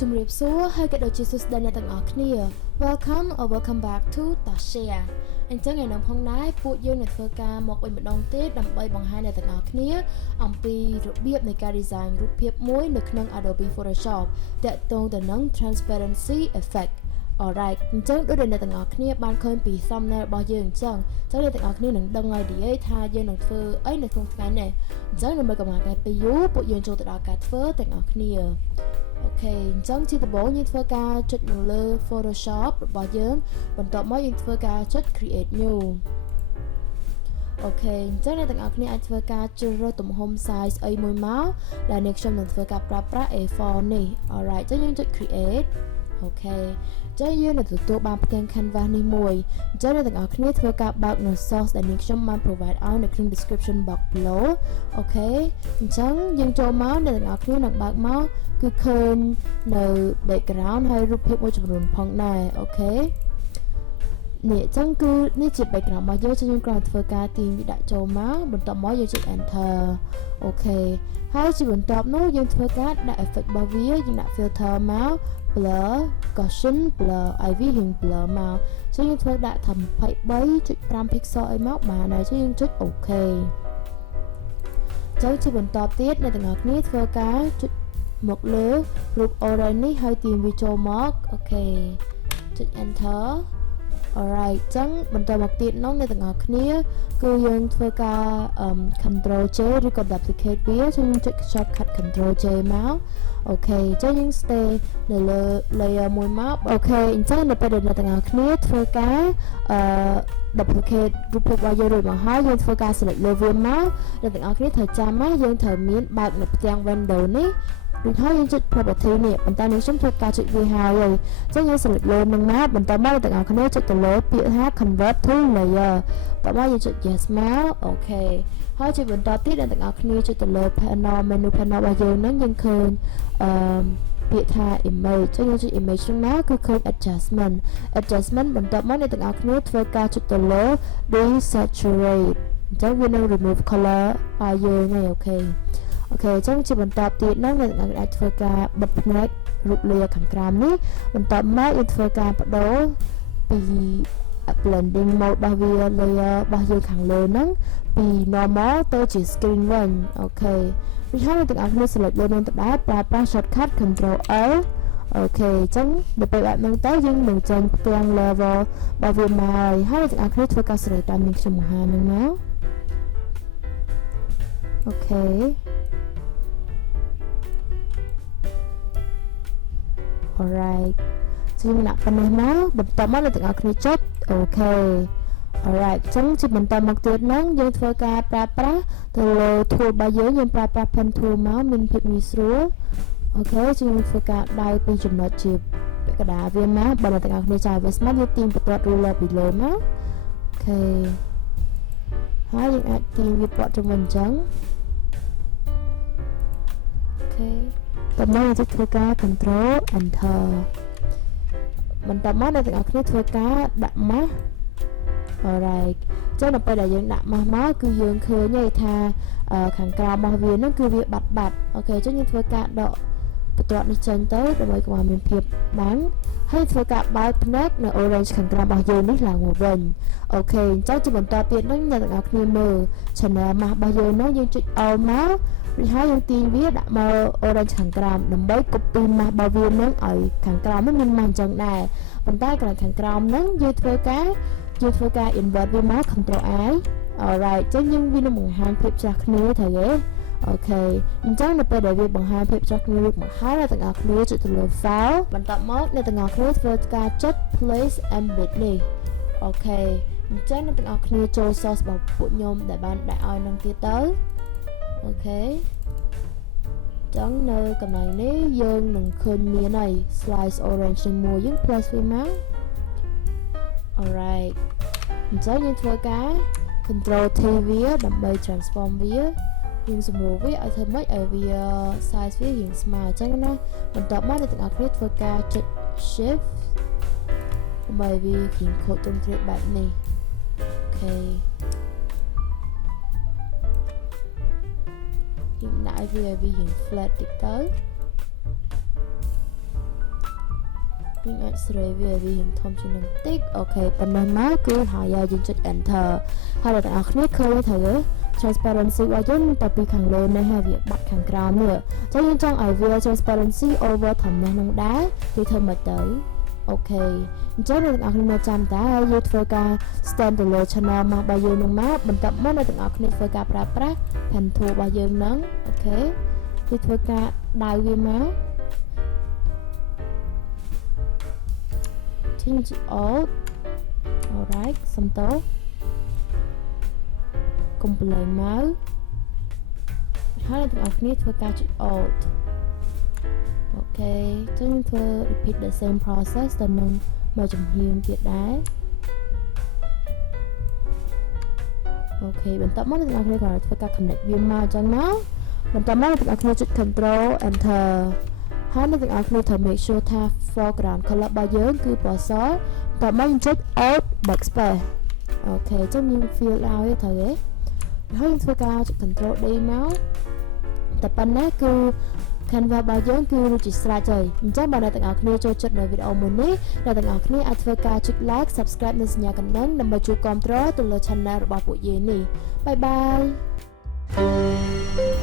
ជំរាបសួរហើយក៏ដូចជាសួស្តីអ្នកទាំងអស់គ្នា Welcome or welcome back to TOSSHAREKH អញ្ចឹងថ្ងៃនេះផងដែរពួកយើងនឹងធ្វើការមកវិញម្ដងទៀតដើម្បីបង្ហាញអ្នកទាំងអស់គ្នាអំពីរបៀបនៃការ design រូបភាពមួយនៅក្នុង Adobe Photoshop ទាក់ទងទៅនឹង transparency effect Alright អញ្ចឹងដូចអ្នកទាំងអស់គ្នាបានឃើញពី thumbnail របស់យើងអញ្ចឹងអ្នកទាំងអស់គ្នានឹងដឹងហើយថាយើងនឹងធ្វើអីនៅក្នុងថ្ងៃនេះអញ្ចឹងដើម្បីកុំឲ្យការពេលយូរពួកយើងចូលទៅដល់ការធ្វើទាំងអស់គ្នាអូខេអញ្ចឹងជាដំបូងយើងធ្វើការចុចនៅលើ Photoshop របស់យើងបន្ទាប់មកយើងធ្វើការចុច create new អូខេអញ្ចឹងអ្នកទាំងអស់គ្នាអាចធ្វើការជ្រើសរើសទំហំ size អីមួយមកដែលនេះខ្ញុំនឹងធ្វើការប្រើប្រាស់ A4 នេះ Alright អញ្ចឹងយើងចុច create អូខេចឹងយើងនឹងទទួលបានផ្ទាំង canvas នេះមួយអញ្ចឹងអ្នកទាំងអស់គ្នាធ្វើការបើកនៅ source ដែលនេះខ្ញុំបាន provide ឲ្យនៅក្នុង description box below អូខេអញ្ចឹងយើងចូលមកអ្នកទាំងអស់គ្នានឹងបើកមកគឺឃើញនៅ background ហើយរូបភាពមួយចំនួនផងដែរអូខេនេះអញ្ចឹងគឺនេះជា background របស់យើងខ្ញុំគ្រាន់តែធ្វើការទាញវាដាក់ចូលមកបន្ទាប់មកយើងចុច enter អូខេហើយជាបន្ទាប់នោះយើងធ្វើការដាក់ effect របស់វាយើងដាក់ filter មក blur Gaussian blur IV រៀង blur មកចឹងយើងធ្វើដាក់ថា 23.5 pixel អីមកបានហើយចឹងយើងចុច OK ចឹងជាបន្តទៀតអ្នកទាំងអស់គ្នាធ្វើការចុចមកលើរូប orange នេះហើយទាញវាចូលមកអូខេចុច enter Alright ចឹងបន្តមកទៀតនោះអ្នកទាំងអស់គ្នាគឺយើងធ្វើការ control J ឬក៏ duplicate វាចឹងយើងចុច shortcut control J មកអូខេចឹងយើង stay នៅលើ layer មួយមកអូខេអញ្ចឹងនៅពេលដែលអ្នកទាំងអស់គ្នាធ្វើការ duplicate រូបភាពរបស់យើងរួចមកហើយយើងធ្វើការ select លើវាមកអ្នកទាំងអស់គ្នាត្រូវចាំណាយើងត្រូវមានបើកនៅផ្ទាំង window នេះរួចហើយយើងចុច property នេះប៉ុន្តែនេះខ្ញុំធ្វើការចុចវាហើយអញ្ចឹងយើង select លើនឹងមកបន្តមកអ្នកទាំងអស់គ្នាចុចទៅលើពាក្យថា convert to layer តោះមកយើងចុច yes មកអូខេហើយជាបន្តទៀតអ្នកទាំងអស់គ្នាចុចទៅលើ panel menu panel របស់យើងហ្នឹងយើងឃើញពាក្យថា image ចឹងយើងចុច image ហ្នឹងមកគឺឃើញ adjustment បន្ទាប់មកអ្នកទាំងអស់គ្នាធ្វើការចុចទៅលើ desaturate អញ្ចឹងវានឹង remove color ឲ្យយើងហើយអូខេអូខេអញ្ចឹងជាបន្តទៀតហ្នឹងអ្នកទាំងអស់អាចធ្វើការបិទផ្នែករូបលាខាងក្រោមនេះបន្ទាប់មកយើងធ្វើការបដូរពី blending mode របស់វា layer របស់យើងខាងលើហ្នឹងពី normal ទៅជា screen វិញអូខេដូច្នេះអ្នកទាំងអស់គ្នា select លើនឹងទៅដែរប្រើប្រាស់ shortcut control L អូខេអញ្ចឹងដល់ពេលបែបហ្នឹងទៅយើងនឹងចេញផ្ទាំង level របស់វាមកហើយអ្នកទាំងអស់គ្នាធ្វើការ select តាមនេះខ្ញុំបង្ហាញហ្នឹងមកអូខេAlright ជាងដាក់ប៉ុណ្ណេះមកបន្ទាប់មកអ្នកទាំងអស់គ្នាចុចអូខេ Alright ចឹងជាបន្តមកទៀតហ្នឹងយើងធ្វើការប្រើប្រាស់ទៅលើ tool របស់យើងប្រើប្រាស់ pen tool មកមានភាពងាយស្រួលអូខេជាងធ្វើការដៅពីចំណុចជាពាក់កណ្ដាលវាមកបើអ្នកទាំងអស់គ្នាចាយវាស្មាត់យើងទាញបន្ទាត់ ruler ពីលើមកអូខេហើយយើងអាចទាញវាពាត់ជុំវិញអញ្ចឹងអូខេតមកយើងធ្វើការ control enter បន្តមកអ្នកទាំងអស់គ្នាធ្វើការដាក់ mask Alright ចឹងដល់ពេលដែលយើងដាក់ mask មកគឺយើងឃើញថាខាងក្រៅរបស់វានឹងគឺវាបាត់អូខេចឹងយើងធ្វើការដកបន្ទាត់នេះចេញទៅដើម្បីកុំឲ្យមានភាពបាំងហើយធ្វើការបើកផ្នែកនៅ orange ខាងក្រៅរបស់យើងនេះឡើងមកវិញអូខេអញ្ចឹងជាបន្តទៀតនឹងអ្នកទាំងអស់គ្នាមើល channel mask របស់យើងនោះយើងចុច all មករួចហើយយើងទាញវាដាក់មក orange ខាងក្រោមដើម្បី copy mask របស់វានឹងឲ្យខាងក្រោមនោះមាន mask អញ្ចឹងដែរប៉ុន្តែកន្លែងខាងក្រោមហ្នឹងយើងធ្វើការ invert វាមក control I Alright ចឹងយើងវានឹងបង្ហាញភាពចាស់គ្នាទៅទេអូខេអញ្ចឹងនៅពេលដែលវាបង្ហាញភាពចាស់គ្នារួចមកហើយអ្នកទាំងអស់គ្នាចុចទៅលើ file បន្ទាប់មកអ្នកទាំងអស់គ្នាធ្វើការចុច place embed នេះអូខេអញ្ចឹងអ្នកទាំងអស់គ្នាចូល source របស់ពួកខ្ញុំដែលបានដាក់ឲ្យនឹងទៀតទៅអូខេចឹងនៅកន្លែងនេះយើងនឹងឃើញមានហើយ slice orange មួយយើង place វាមក Alright អញ្ចឹងយើងធ្វើការ control T វាដើម្បី transform វាយើងសម្រួលវាឲ្យធ្វើម៉េចឲ្យវា size វារៀងស្មើអញ្ចឹងណាបន្ទាប់មកអ្នកទាំងអស់គ្នាធ្វើការចុច shift ដើម្បីវារៀងខូចទ្រង់ទ្រាយបែបនេះអូខេ ឲ្យវារៀង flat តិចទៅយើងអាចស្រីវារៀងធំជាងនឹងតិចអូខេប៉ុណ្ណេះមកគឺហើយយើងចុច enter ហើយអ្នកទាំងអស់គ្នាឃើញត្រូវទេ transparency របស់យើងទៅពីខាងលើនេះហើយវាបាត់ខាងក្រោមនេះអញ្ចឹងយើងចង់ឲ្យវា transparency over ធំនេះនឹងដែរគឺធ្វើមិនទៅអូខេអញ្ចឹងអ្នកទាំងអស់គ្នាចាំតាហើយយើងធ្វើការ stand ទៅលើ channel មករបស់យើងនឹងមកបន្ទាប់មកអ្នកទាំងអស់គ្នាធ្វើការប្រើប្រាស់ pen tool របស់យើងនឹងអូខេគឺធ្វើការដៅវាមក change alt alright សំតោកុំប្រឡែងមកហើយអ្នកទាំងអស់គ្នាធ្វើការចុច alt អូខេចឹងធ្វើ repeat the same process ទៅនឹងមួយចំហៀងទៀតដែរអូខេបន្ទាប់មកអ្នកទាំងអស់គ្នាក៏ធ្វើការ connect វាមកអញ្ចឹងមកបន្ទាប់មកអ្នកទាំងអស់គ្នាចុច control enter ហើយអ្នកទាំងអស់គ្នាត្រូវ make sure ថា foreground color របស់យើងគឺពណ៌សតើមកយើងចុច alt backspace អូខេចឹងយើង fill ឲ្យត្រូវទេហើយយើងធ្វើការចុច control D មកតែប៉ុណ្ណេះគឺ canvas របស់យើងគឺរួចជាស្រេចហើយអញ្ចឹងបើអ្នកទាំងអស់គ្នាចូលចិត្តនៅវីដេអូមួយនេះអ្នកទាំងអស់គ្នាអាចធ្វើការចុច like subscribe និងសញ្ញាកណ្ដឹងដើម្បីជួយគាំទ្រទៅលើ channel របស់ពួកយើងនេះបាយបា